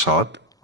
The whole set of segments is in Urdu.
7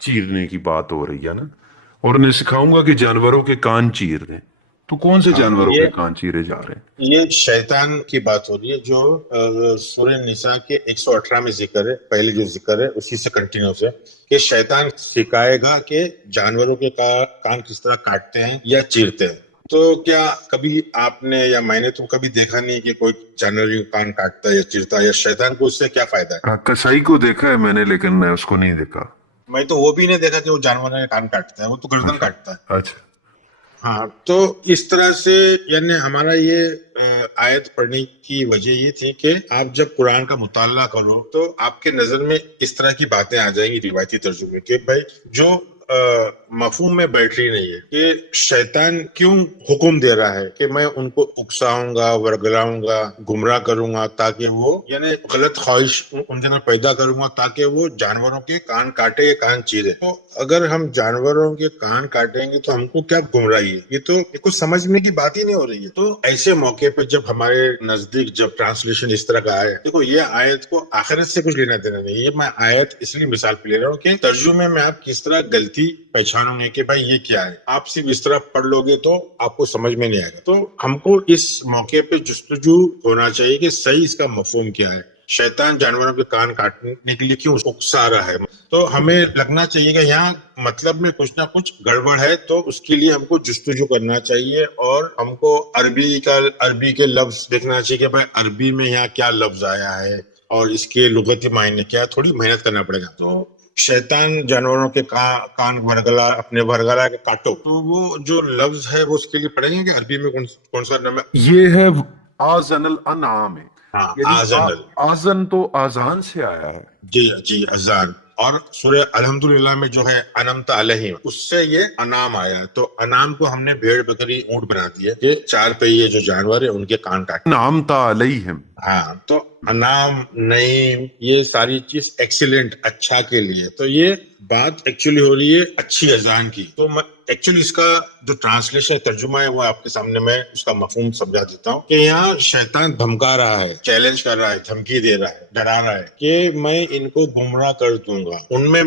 چیرنے کی بات ہو رہی ہے نا، اور انہیں سکھاؤں گا کہ جانوروں کے کان چیر دیں، تو کون سے جانوروں کے کان چیرے جا رہے ہیں؟ یہ شیطان کی بات ہو رہی ہے جو سورہ نساء کے 118 میں ذکر ہے، پہلے جو ذکر ہے اسی سے کنٹینیوس ہے کہ شیطان سکھائے گا کہ جانوروں کے کان کس طرح کاٹتے ہیں یا چیرتے ہیں۔ تو کیا کبھی آپ نے یا میں نے تو کبھی دیکھا نہیں کہ کوئی جانور کے کان کاٹتا ہے یا چیرتا ہے، یا شیطان کو اس سے کیا فائدہ ہے؟ کسائی کو دیکھا ہے میں نے، لیکن میں اس کو نہیں دیکھا۔ میں تو وہ بھی نہیں دیکھا کہ وہ جانور کے کان کاٹتا ہے، وہ تو گردن کاٹتا ہے۔ اچھا، ہاں، تو اس طرح سے یعنی ہمارا یہ آیت پڑھنے کی وجہ یہ تھی کہ آپ جب قرآن کا مطالعہ کرو تو آپ کے نظر میں اس طرح کی باتیں آ جائیں گی روایتی ترجمے کے، بھائی جو مفہوم میں بیٹھ رہی نہیں ہے کہ شیطان کیوں حکم دے رہا ہے کہ میں ان کو اکساؤں گا، ورگلاؤں گا، گمراہ کروں گا، تاکہ وہ یعنی غلط خواہش ان کے اندر پیدا کروں گا تاکہ وہ جانوروں کے کان کاٹے یا کان چیرے۔ تو اگر ہم جانوروں کے کان کاٹیں گے تو ہم کو کیا گمراہی ہے؟ یہ تو کچھ سمجھنے کی بات ہی نہیں ہو رہی ہے۔ تو ایسے موقع پہ جب ہمارے نزدیک جب ٹرانسلیشن اس طرح کا آئے، دیکھو یہ آیت کو آخرت سے کچھ لینا دینا نہیں، یہ میں آیت اس لیے مثال پہ لے رہا ہوں کہ ترجمے میں آپ کس طرح غلطی پہچانوں گے کہ بھائی یہ کیا ہے۔ آپ صرف اس طرح پڑھ لو گے تو آپ کو سمجھ میں نہیں آئے گا۔ تو ہم کو اس موقع پہ جستجو ہونا چاہیے کہ صحیح اس کا مفہوم کیا ہے، شیطان جانوروں کے کان کاٹنے کے لیے کیوں اکسا رہا ہے۔ تو ہمیں لگنا چاہیے کہ یہاں مطلب میں کچھ نہ کچھ گڑبڑ ہے، تو اس کے لیے ہم کو جستجو کرنا چاہیے، اور ہم کو عربی کے لفظ دیکھنا چاہیے کہ بھائی عربی میں یہاں کیا لفظ آیا ہے اور اس کے لغتی معنی کیا ہے، تھوڑی محنت کرنا پڑے گا۔ تو شیطان جانوروں کے کان ورگلا، اپنے ورگلا کے کاٹو، تو وہ جو لفظ ہے وہ اس کے لیے پڑھیں گے کہ عربی میں کون سا نام ہے؟ یہ ہے آزن الانعام ہے، ہاں، یعنی آزن آزن تو آزان سے آیا ہے۔ جی اذان، اور سورہ الحمدللہ میں جو ہے انعمت علیہم، اس سے یہ انعام آیا ہے۔ تو انعام کو ہم نے بھیڑ بکری اونٹ بنا دیا کہ چار پہیے جو جانور ہیں ان کے کان کاٹ۔ انعمت علیہم، ہاں، تو انعام، نعیم، یہ ساری چیز ایکسیلنٹ، اچھا کے لیے۔ تو یہ بات ایکچولی ہو رہی ہے اچھی اذان کی۔ تو ایکچولی اس کا جو ٹرانسلیشن ترجمہ ہے وہ آپ کے سامنے میں اس کا مفہوم سمجھا دیتا ہوں کہ یہاں شیطان دھمکا رہا ہے، چیلنج کر رہا ہے، دھمکی دے رہا ہے، ڈرا رہا ہے کہ میں ان کو گمراہ کر دوں گا، ان میں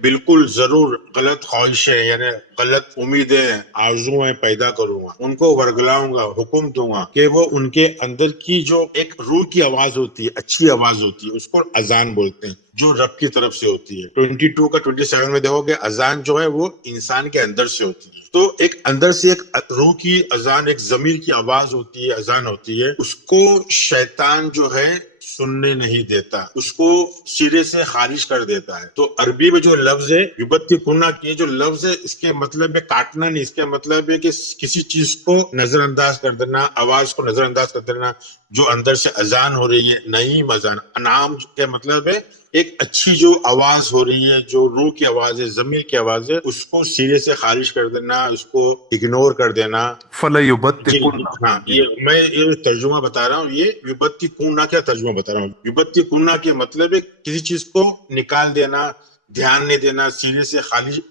بالکل ضرور غلط خواہشیں یعنی غلط امیدیں، آرزویں پیدا کروں گا، ان کو ورگلاؤں گا، حکم دوں گا کہ وہ ان کے اندر کی جو ایک روح کی آواز ہوتی ہے، اچھی آواز ہوتی ہے، اس کو اذان بولتے ہیں، جو رب کی طرف سے ہوتی ہے۔ 22 کا 27 میں دیکھو گے اذان جو ہے وہ انسان کے اندر سے ہوتی ہے۔ تو ایک اندر سے ایک روح کی اذان، ایک ضمیر کی آواز ہوتی ہے، اذان ہوتی ہے، اس کو شیطان جو ہے سننے نہیں دیتا، اس کو سرے سے خارج کر دیتا ہے۔ تو عربی میں جو لفظ ہے یبتی کنہ کی جو لفظ ہے، اس کے مطلب ہے کاٹنا نہیں، اس کے مطلب ہے کہ کسی چیز کو نظر انداز کر دینا، آواز کو نظر انداز کر دینا، جو اندر سے اذان ہو رہی ہے، نعیم اذان۔ انعام کے مطلب ہے ایک اچھی جو آواز ہو رہی ہے، جو روح کی آواز ہے، ضمیر کی آواز ہے، اس کو سرے سے خارج کر دینا، اس کو اگنور کر دینا۔ فَلَيُبَتِّكُنَّ، ہاں، میں یہ ترجمہ بتا رہا ہوں، یہ یبتی کنہ کیا ترجمہ بتا رہا ہوں۔ یبتی کنہ کے مطلب ہے کسی چیز کو نکال دینا، دھیان نہیں دینا، سینے سے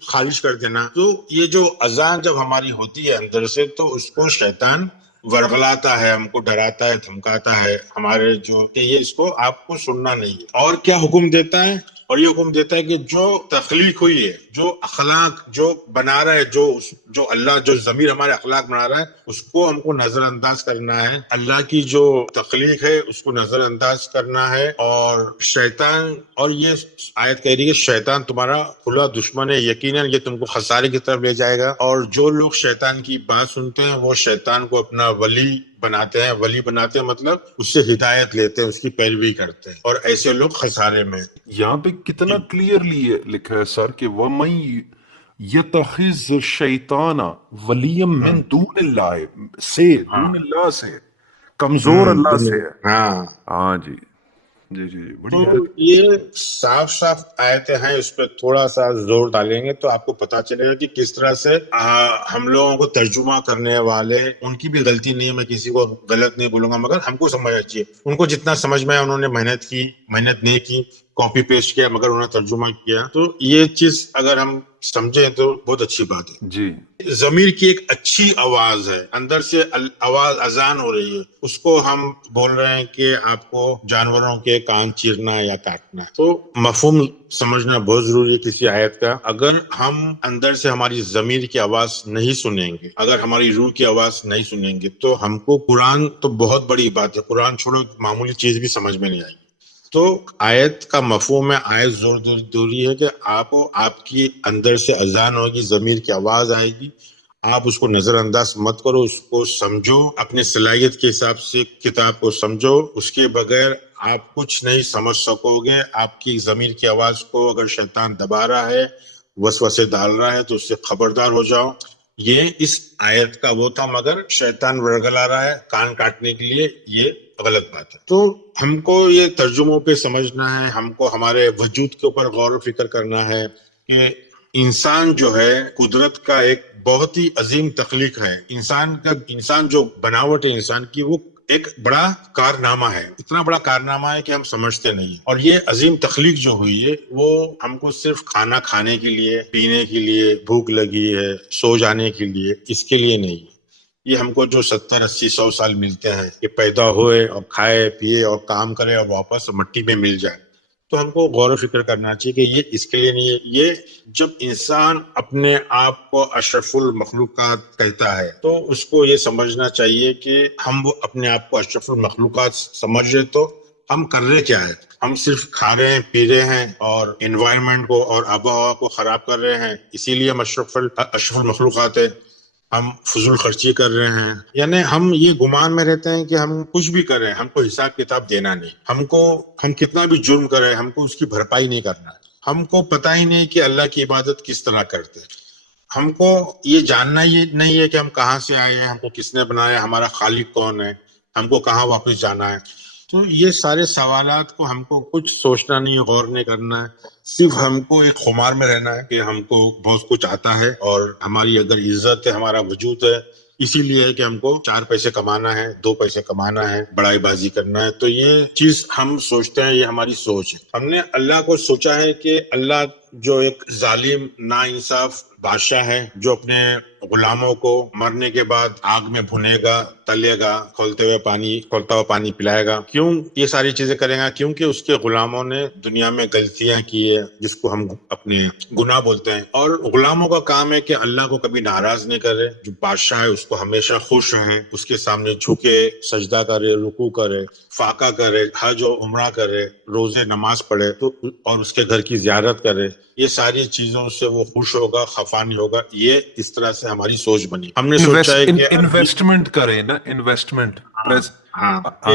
خارج کر دینا۔ تو یہ جو اذان جب ہماری ہوتی ہے اندر سے، تو اس کو شیطان ورغلاتا ہے، ہم کو ڈراتا ہے، دھمکاتا ہے ہمارے جو کہ یہ اس کو آپ کو سننا نہیں ہے۔ اور کیا حکم دیتا ہے؟ اور یہ حکم دیتا ہے کہ جو تخلیق ہوئی ہے، جو اخلاق جو بنا رہا ہے، جو اللہ جو ضمیر ہمارے اخلاق بنا رہا ہے، اس کو ہم کو نظر انداز کرنا ہے۔ اللہ کی جو تخلیق ہے اس کو نظر انداز کرنا ہے۔ اور شیطان، اور یہ آیت کہہ رہی ہے کہ شیطان تمہارا کھلا دشمن ہے، یقیناً یہ تم کو خسارے کی طرف لے جائے گا۔ اور جو لوگ شیطان کی بات سنتے ہیں وہ شیطان کو اپنا ولی بناتے ہیں، ولی بناتے ہیں مطلب اس سے ہدایت لیتے ہیں، اس کی پیروی کرتے ہیں، اور ایسے لوگ خسارے میں۔ یہاں پہ کتنا کلیئرلی لکھا ہے سر کہ وَمَن يَتَخِذْ الشَّيْطَانَ وَلِيًّا مِّن دُونِ اللَّهِ سے، دون اللہ سے، کمزور اللہ سے ہے۔ ہاں جی جی تو بڑی ہے۔ یہ صاف صاف آیتیں ہیں، اس پہ تھوڑا سا زور ڈالیں گے تو آپ کو پتا چلے گا کہ کس طرح سے ہم لوگوں کو ترجمہ کرنے والے، ان کی بھی غلطی نہیں ہے، میں کسی کو غلط نہیں بولوں گا، مگر ہم کو سمجھنا چاہیے۔ ان کو جتنا سمجھ میں آیا انہوں نے محنت کی، محنت نہیں کی، کاپی پیسٹ کیا مگر انہوں نے ترجمہ کیا. تو یہ چیز اگر ہم سمجھیں تو بہت اچھی بات ہے. جی ضمیر کی ایک اچھی آواز ہے, اندر سے آواز اذان ہو رہی ہے, اس کو ہم بول رہے ہیں کہ آپ کو جانوروں کے کان چیرنا یا کاٹنا. تو مفہوم سمجھنا بہت ضروری ہے کسی آیت کا. اگر ہم اندر سے ہماری ضمیر کی آواز نہیں سنیں گے, اگر ہماری روح کی آواز نہیں سنیں گے, تو ہم کو قرآن تو بہت بڑی بات ہے, قرآن چھوڑو معمولی چیز بھی سمجھ میں نہیں آئے گی. تو آیت کا مفہوم ہے, آیت زور دوری ہے کہ آپ کی اندر سے اذان ہوگی, ضمیر کی آواز آئے گی, آپ اس کو نظر انداز مت کرو, اس کو سمجھو, اپنے صلاحیت کے حساب سے کتاب کو سمجھو. اس کے بغیر آپ کچھ نہیں سمجھ سکو گے. آپ کی ضمیر کی آواز کو اگر شیطان دبا رہا ہے, وسوسے ڈال رہا ہے, تو اس سے خبردار ہو جاؤ. یہ اس آیت کا وہ تھا, مگر شیطان ورگلا رہا ہے کان کاٹنے کے لیے, یہ غلط بات ہے. تو ہم کو یہ ترجموں پہ سمجھنا ہے, ہم کو ہمارے وجود کے اوپر غور و فکر کرنا ہے کہ انسان جو ہے قدرت کا ایک بہت ہی عظیم تخلیق ہے. انسان جو بناوٹ ہے انسان کی, وہ ایک بڑا کارنامہ ہے, اتنا بڑا کارنامہ ہے کہ ہم سمجھتے نہیں ہیں. اور یہ عظیم تخلیق جو ہوئی ہے وہ ہم کو صرف کھانا کھانے کے لیے, پینے کے لیے, بھوک لگی ہے, سو جانے کے لیے, اس کے لیے نہیں. یہ ہم کو جو 70 80 100 سال ملتے ہیں کہ پیدا ہوئے اور کھائے پیے اور کام کرے اور واپس مٹی میں مل جائے, تو ہم کو غور و فکر کرنا چاہیے کہ یہ اس کے لیے نہیں ہے. یہ جب انسان اپنے آپ کو اشرف المخلوقات کہتا ہے, تو اس کو یہ سمجھنا چاہیے کہ ہم وہ اپنے آپ کو اشرف المخلوقات سمجھ رہے, تو ہم کر رہے کیا ہے؟ ہم صرف کھا رہے ہیں, پی رہے ہیں, اور انوائرمنٹ کو اور آب و ہوا کو خراب کر رہے ہیں, اسی لیے ہم اشرف المخلوقات ہیں. ہم فضول خرچی کر رہے ہیں, یعنی ہم یہ گمان میں رہتے ہیں کہ ہم کچھ بھی کریں, ہم کو حساب کتاب دینا نہیں. ہم کتنا بھی جرم کریں, ہم کو اس کی بھرپائی نہیں کرنا. ہم کو پتہ ہی نہیں کہ اللہ کی عبادت کس طرح کرتے. ہم کو یہ جاننا ہی نہیں ہے کہ ہم کہاں سے آئے ہیں, ہم کو کس نے بنایا, ہمارا خالق کون ہے, ہم کو کہاں واپس جانا ہے. تو یہ سارے سوالات کو ہم کو کچھ سوچنا نہیں, غور نہیں کرنا ہے. صرف ہم کو ایک خمار میں رہنا ہے کہ ہم کو بہت کچھ آتا ہے, اور ہماری اگر عزت ہے, ہمارا وجود ہے, اسی لیے ہے کہ ہم کو 4 پیسے کمانا ہے, 2 پیسے کمانا ہے, بڑائی بازی کرنا ہے. تو یہ چیز ہم سوچتے ہیں, یہ ہماری سوچ ہے. ہم نے اللہ کو سوچا ہے کہ اللہ جو ایک ظالم ناانصاف بادشاہ ہے, جو اپنے غلاموں کو مرنے کے بعد آگ میں بھنے گا, تلے گا, کھولتا ہوا پانی پلائے گا. کیوں یہ ساری چیزیں کرے گا؟ کیونکہ اس کے غلاموں نے دنیا میں غلطیاں کی ہے, جس کو ہم اپنے گناہ بولتے ہیں. اور غلاموں کا کام ہے کہ اللہ کو کبھی ناراض نہیں کرے, جو بادشاہ ہے اس کو ہمیشہ خوش رہیں, اس کے سامنے جھکے, سجدہ کرے, رکوع کرے, فاقہ کرے, حج و عمرہ کرے, روزے نماز پڑھے, تو اور اس کے گھر کی زیارت کرے. یہ ساری چیزوں سے وہ خوش ہوگا, خفا نہیں ہوگا. یہ اس طرح سے ہماری سوچ بنی. ہم نے سوچا ہے کہ انویسٹمنٹ کریں نا, انویسٹمنٹ.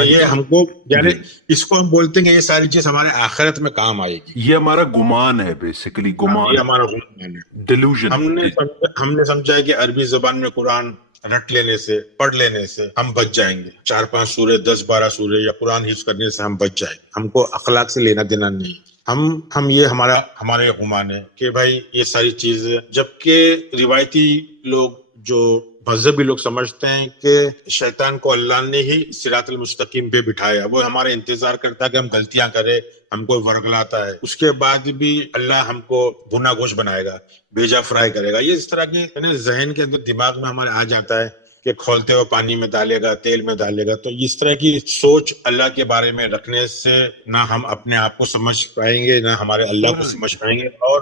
یہ ہم کو, یعنی اس کو ہم بولتے ہیں کہ یہ ساری چیز ہمارے آخرت میں کام آئے گی. یہ ہمارا گمان ہے, بیسیکلی گمان, یہ ہمارا گمان ہے. ڈیلوژن. ہم نے سمجھا ہے کہ عربی زبان میں قرآن رٹ لینے سے, پڑھ لینے سے ہم بچ جائیں گے. 4-5 سورے, 10-12 سورے یا قرآن حفظ کرنے سے ہم بچ جائیں گے. ہم کو اخلاق سے لینا دینا نہیں. ہم یہ ہمارے گمان ہے کہ بھائی یہ ساری چیزیں, جبکہ روایتی لوگ, جو مذہبی لوگ سمجھتے ہیں کہ شیطان کو اللہ نے ہی صراط المستقیم پہ بٹھایا. وہ ہمارا انتظار کرتا ہے کہ ہم غلطیاں کریں, ہم کو ورگلاتا ہے, اس کے بعد بھی اللہ ہم کو بھنا گوشت بنائے گا, بھیجا فرائی کرے گا. یہ اس طرح کے ذہن کے اندر, دماغ میں ہمارے آ جاتا ہے کہ کھولتے ہوئے پانی میں ڈالے گا, تیل میں ڈالے گا. تو اس طرح کی سوچ اللہ کے بارے میں رکھنے سے نہ ہم اپنے آپ کو سمجھ پائیں گے, نہ ہمارے اللہ کو سمجھ پائیں گے. اور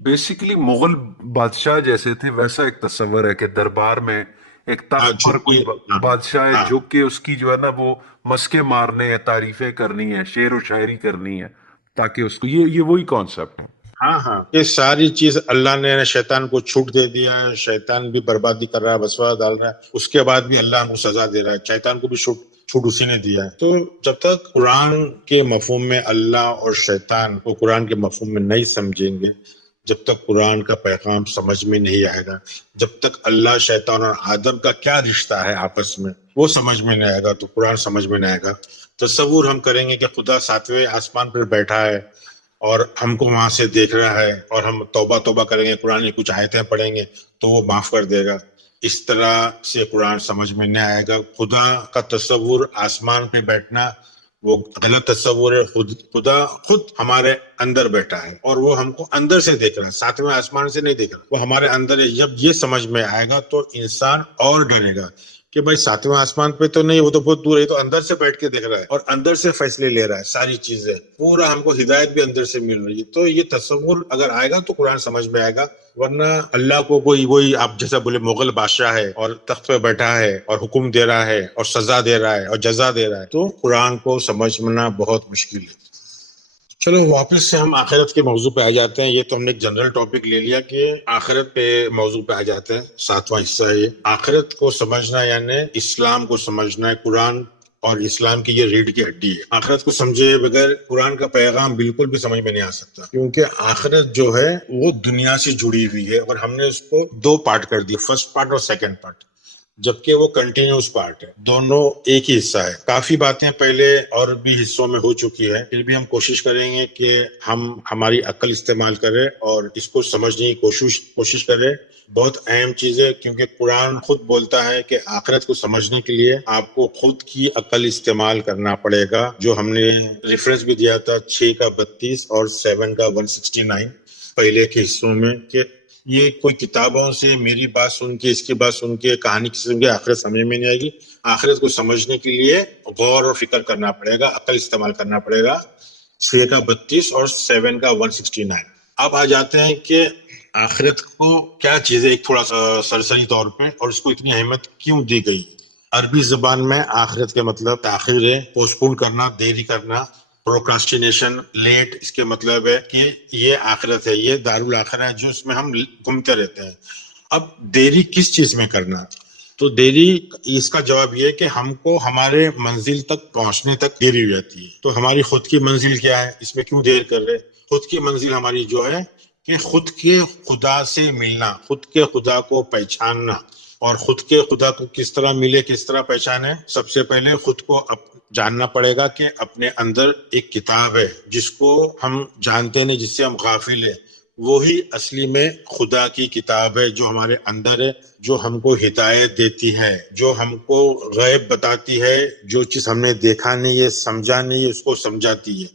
بیسیکلی مغل بادشاہ جیسے تھے ویسا ایک تصور ہے کہ دربار میں ایک تخت پر کوئی بادشاہ ہے, جو کہ اس کی جو ہے نا وہ مسکے مارنے ہیں, تعریفیں کرنی ہے, شعر و شاعری کرنی ہے, تاکہ اس کو یہ وہی کانسیپٹ ہے. ہاں, یہ ساری چیز اللہ نے شیطان کو چھوٹ دے دیا ہے. شیطان بھی بربادی کر رہا ہے, وسوسہ ڈال رہا ہے, اس کے بعد بھی اللہ ہم کو سزا دے رہا ہے. شیطان کو بھی چھوٹ اسی نے دیا ہے. تو جب تک قرآن کے مفہوم میں اللہ اور شیطان کو قرآن کے مفہوم میں نہیں سمجھیں گے, جب تک قرآن کا پیغام سمجھ میں نہیں آئے گا, جب تک اللہ, شیطان اور آدم کا کیا رشتہ ہے آپس میں وہ سمجھ میں نہیں آئے گا, تو قرآن سمجھ میں نہیں آئے گا. تصور ہم کریں گے کہ خدا 7ویں آسمان پر بیٹھا ہے اور ہم کو وہاں سے دیکھ رہا ہے, اور ہم توبہ کریں گے, قرآن کی کچھ آیتیں پڑھیں گے تو وہ معاف کر دے گا. اس طرح سے قرآن سمجھ میں نہیں آئے گا. خدا کا تصور, آسمان پہ بیٹھنا, وہ غلط تصور ہے. خدا خود ہمارے اندر بیٹھا ہے اور وہ ہم کو اندر سے دیکھ رہا ہے, ساتویں آسمان سے نہیں دیکھ رہا, وہ ہمارے اندر ہے. جب یہ سمجھ میں آئے گا تو انسان اور ڈرے گا کہ بھائی ساتویں آسمان پہ تو نہیں, وہ تو بہت دور ہے, تو اندر سے بیٹھ کے دیکھ رہا ہے اور اندر سے فیصلے لے رہا ہے ساری چیزیں, پورا ہم کو ہدایت بھی اندر سے مل رہی ہے. تو یہ تصور اگر آئے گا تو قرآن سمجھ میں آئے گا. ورنہ اللہ کو کوئی وہی آپ جیسا بولے مغل بادشاہ ہے اور تخت پہ بیٹھا ہے اور حکم دے رہا ہے اور سزا دے رہا ہے اور جزا دے رہا ہے, تو قرآن کو سمجھنا بہت مشکل ہے. چلو واپس سے ہم آخرت کے موضوع پہ آ جاتے ہیں. یہ تو ہم نے ایک جنرل ٹاپک لے لیا کہ آخرت پہ موضوع پہ آ جاتے ہیں. 7واں حصہ ہے یہ, آخرت کو سمجھنا یعنی اسلام کو سمجھنا ہے. قرآن اور اسلام کی یہ ریڑھ کی ہڈی ہے. آخرت کو سمجھے بغیر قرآن کا پیغام بالکل بھی سمجھ میں نہیں آ سکتا, کیونکہ آخرت جو ہے وہ دنیا سے جڑی ہوئی ہے اور ہم نے اس کو 2 پارٹ کر دی, فرسٹ پارٹ اور سیکنڈ پارٹ, جبکہ وہ کنٹینیوس پارٹ ہے. دونوں ایک ہی حصہ ہے. کافی باتیں پہلے اور بھی حصوں میں ہو چکی ہے, پھر بھی ہم کوشش کریں گے کہ ہم ہماری عقل استعمال کریں اور اس کو سمجھنے کی کوشش کریں. بہت اہم چیز ہے, کیونکہ قرآن خود بولتا ہے کہ آخرت کو سمجھنے کے لیے آپ کو خود کی عقل استعمال کرنا پڑے گا, جو ہم نے ریفرنس بھی دیا تھا 6 کا 32 اور 7 کا 169 پہلے کے حصوں میں, کہ یہ کوئی کتابوں سے میری بات سن کے, اس کی بات سن کے, کہانی سن کے آخرت سمجھ میں نہیں آئے گی. آخرت کو سمجھنے کے لیے غور اور فکر کرنا پڑے گا, عقل استعمال کرنا پڑے گا. 6 کا 32 اور 7 کا 169. اب آ جاتے ہیں کہ آخرت کو کیا چیز ہے, ایک تھوڑا سا سرسری طور پہ, اور اس کو اتنی اہمیت کیوں دی گئی. عربی زبان میں آخرت کے مطلب تاخیر ہے, پوسٹپون کرنا, دیری کرنا, پروکراسٹینیشن, لیٹ. اس کے مطلب ہے کہ یہ آخرت ہے, یہ دارالآخرہ ہے جو اس میں ہم گھومتے رہتے ہیں. اب دیری کس چیز میں کرنا, تو دیری, اس کا جواب یہ ہے کہ ہم کو ہمارے منزل تک پہنچنے تک دیری ہو جاتی ہے. تو ہماری خود کی منزل کیا ہے, اس میں کیوں دیر کر رہے. خود کی منزل ہماری جو ہے کہ خود کے خدا سے ملنا, خود کے خدا کو پہچاننا. اور خود کے خدا کو کس طرح ملے, کس طرح پہچانے. سب سے پہلے خود کو جاننا پڑے گا کہ اپنے اندر ایک کتاب ہے جس کو ہم جانتے نہیں, جس سے ہم غافل ہیں. وہی اصلی میں خدا کی کتاب ہے جو ہمارے اندر ہے, جو ہم کو ہدایت دیتی ہے, جو ہم کو غیب بتاتی ہے. جو چیز ہم نے دیکھا نہیں ہے, سمجھا نہیں ہے, اس کو سمجھاتی ہے.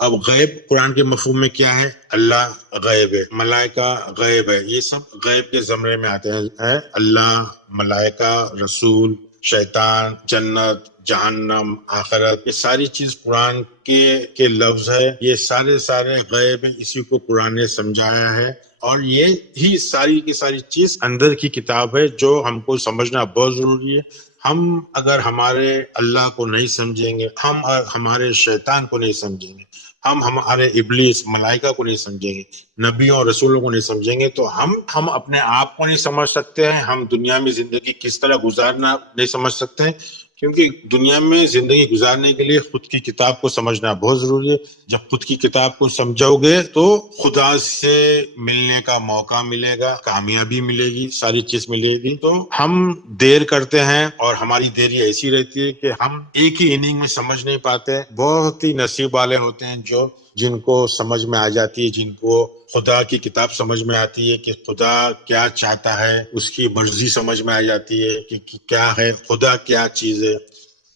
اب غیب قرآن کے مفہوم میں کیا ہے, اللہ غیب ہے, ملائکہ غیب ہے, یہ سب غیب کے زمرے میں آتے ہیں. اللہ, ملائکہ, رسول, شیطان, جنت, جہنم, آخرت, یہ ساری چیز قرآن کے لفظ ہے. یہ سارے غیب ہیں, اسی کو قرآن نے سمجھایا ہے. اور یہ ہی ساری کی ساری چیز اندر کی کتاب ہے جو ہم کو سمجھنا بہت ضروری ہے. ہم اگر ہمارے اللہ کو نہیں سمجھیں گے, ہم ہمارے شیطان کو نہیں سمجھیں گے, ہم ہمارے ابلیس, ملائکہ کو نہیں سمجھیں گے, نبیوں اور رسولوں کو نہیں سمجھیں گے, تو ہم اپنے آپ کو نہیں سمجھ سکتے ہیں. ہم دنیا میں زندگی کس طرح گزارنا نہیں سمجھ سکتے ہیں, کیونکہ دنیا میں زندگی گزارنے کے لیے خود کی کتاب کو سمجھنا بہت ضروری ہے. جب خود کی کتاب کو سمجھو گے تو خدا سے ملنے کا موقع ملے گا, کامیابی ملے گی, ساری چیز ملے گی. تو ہم دیر کرتے ہیں اور ہماری دیری ایسی رہتی ہے کہ ہم ایک ہی اننگ میں سمجھ نہیں پاتے. بہت ہی نصیب والے ہوتے ہیں جن کو سمجھ میں آ جاتی ہے, جن کو خدا کی کتاب سمجھ میں آتی ہے کہ خدا کیا چاہتا ہے, اس کی مرضی سمجھ میں آ جاتی ہے کہ کیا ہے, خدا کیا چیز ہے.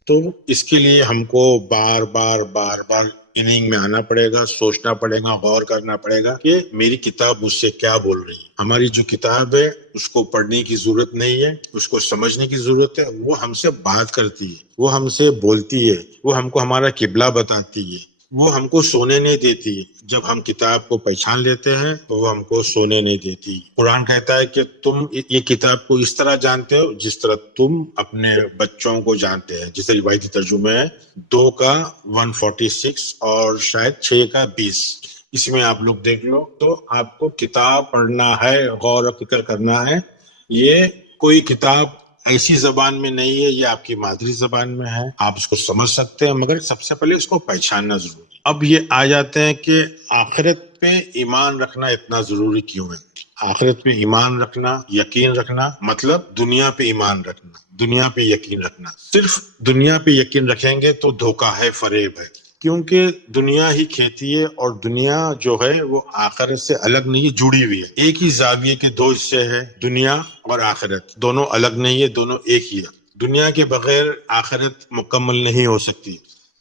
تو اس کے لیے ہم کو بار بار اننگ میں آنا پڑے گا, سوچنا پڑے گا, غور کرنا پڑے گا کہ میری کتاب مجھ سے کیا بول رہی ہے. ہماری جو کتاب ہے اس کو پڑھنے کی ضرورت نہیں ہے, اس کو سمجھنے کی ضرورت ہے. وہ ہم سے بات کرتی ہے, وہ ہم سے بولتی ہے, وہ ہم کو ہمارا قبلہ بتاتی ہے, وہ ہم کو سونے نہیں دیتی. جب ہم کتاب کو پہچان لیتے ہیں تو وہ ہم کو سونے نہیں دیتی. قرآن کہتا ہے کہ تم یہ کتاب کو اس طرح جانتے ہو جس طرح تم اپنے بچوں کو جانتے ہیں. جسے روایتی ترجمہ ہے 2 کا 146 اور شاید 6 کا 20. اس میں آپ لوگ دیکھ لو. تو آپ کو کتاب پڑھنا ہے, غور و فکر کرنا ہے. یہ کوئی کتاب ایسی زبان میں نہیں ہے, یہ آپ کی مادری زبان میں ہے, آپ اس کو سمجھ سکتے ہیں, مگر سب سے پہلے اس کو پہچاننا ضروری. اب یہ آ جاتے ہیں کہ آخرت پہ ایمان رکھنا اتنا ضروری کیوں ہے. آخرت پہ ایمان رکھنا, یقین رکھنا, مطلب دنیا پہ ایمان رکھنا, دنیا پہ یقین رکھنا. صرف دنیا پہ یقین رکھیں گے تو دھوکہ ہے, فریب ہے, کیونکہ دنیا ہی کھیتی ہے اور دنیا جو ہے وہ آخرت سے الگ نہیں ہے, جڑی ہوئی ہے. ایک ہی زاویے کے 2 حصے ہیں, دنیا اور آخرت. دونوں الگ نہیں ہے, دونوں ایک ہی ہے. دنیا کے بغیر آخرت مکمل نہیں ہو سکتی.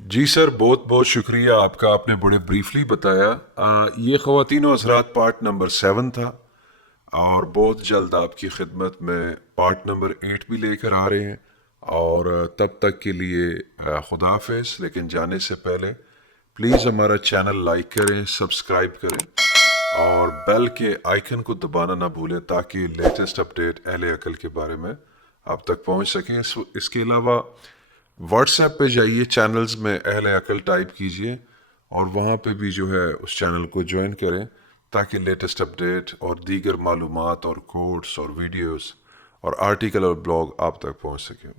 جی سر، بہت بہت شکریہ آپ کا، آپ نے بڑے بریفلی بتایا۔ یہ خواتین و حضرات پارٹ نمبر 7 تھا، اور بہت جلد آپ کی خدمت میں پارٹ نمبر 8 بھی لے کر آ رہے ہیں، اور تب تک کے لیے خدا حافظ۔ لیکن جانے سے پہلے پلیز ہمارا چینل لائک کریں، سبسکرائب کریں، اور بیل کے آئیکن کو دبانا نہ بھولیں تاکہ لیٹسٹ اپڈیٹ اہل عقل کے بارے میں آپ تک پہنچ سکیں۔ اس کے علاوہ واٹس ایپ پہ جائیے، چینلز میں اہل عقل ٹائپ کیجئے، اور وہاں پہ بھی جو ہے اس چینل کو جوائن کریں تاکہ لیٹسٹ اپڈیٹ اور دیگر معلومات اور کوٹس اور ویڈیوز اور آرٹیکل اور بلاگ آپ تک پہنچ سکیں۔